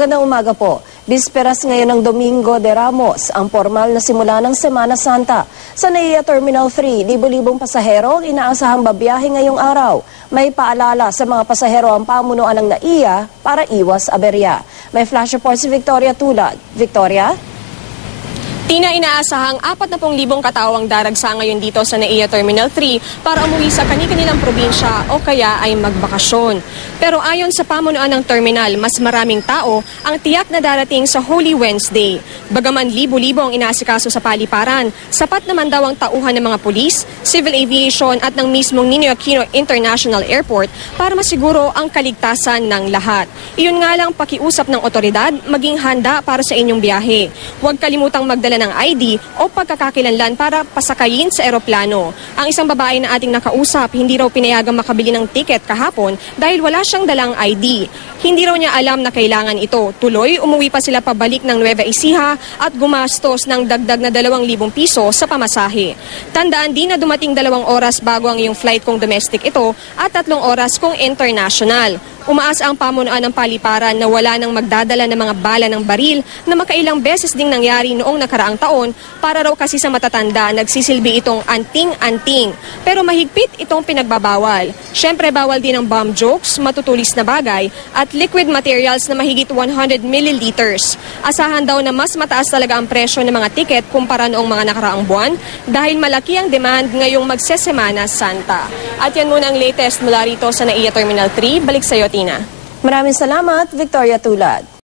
Magandang umaga po. Bisperas ngayon ng Domingo de Ramos, ang formal na simula ng Semana Santa. Sa NAIA Terminal 3, libo-libong pasahero ang inaasahang babiyahe ngayong araw. May paalala sa mga pasahero ang pamunuan ng NAIA para iwas aberya. May flash report si Victoria Tulad. Victoria? Tina, inaasahang 40,000 katawang daragsa ngayon dito sa NAIA Terminal 3 para umuwi sa kani-kanilang probinsya o kaya ay magbakasyon. Pero ayon sa pamunuan ng terminal, mas maraming tao ang tiyak na darating sa Holy Wednesday. Bagaman libo-libo ang inaasikaso sa paliparan, sapat naman daw ang tauhan ng mga pulis, civil aviation at ng mismong Ninoy Aquino International Airport para masiguro ang kaligtasan ng lahat. Iyon nga lang pakiusap ng otoridad, maging handa para sa inyong biyahe. Huwag kalimutang magdala ng ID o pagkakakilanlan para pasakayin sa eroplano. Ang isang babae na ating nakausap, hindi raw pinayagang makabili ng tiket kahapon dahil wala siyang dalang ID. Hindi raw niya alam na kailangan ito. Tuloy, umuwi pa sila pabalik ng Nueva Ecija at gumastos ng dagdag na 2,000 piso sa pamasahe. Tandaan din na dumating 2 oras bago ang iyong flight kung domestic ito at 3 oras kung international. Umaasa ang pamunuan ng paliparan na wala nang magdadala ng mga bala ng baril na makailang beses ding nangyari noong nakaraang taon para raw kasi sa matatanda nagsisilbi itong anting-anting. Pero mahigpit itong pinagbabawal. Siyempre bawal din ang bomb jokes, matutulis na bagay at liquid materials na mahigit 100 milliliters. Asahan daw na mas mataas talaga ang presyo ng mga tiket kumpara noong mga nakaraang buwan dahil malaki ang demand ngayong magsesemana Santa. At yan muna ang latest mula rito sa NAIA Terminal 3. Balik sa iyo, Tina. Maraming salamat, Victoria Tulad.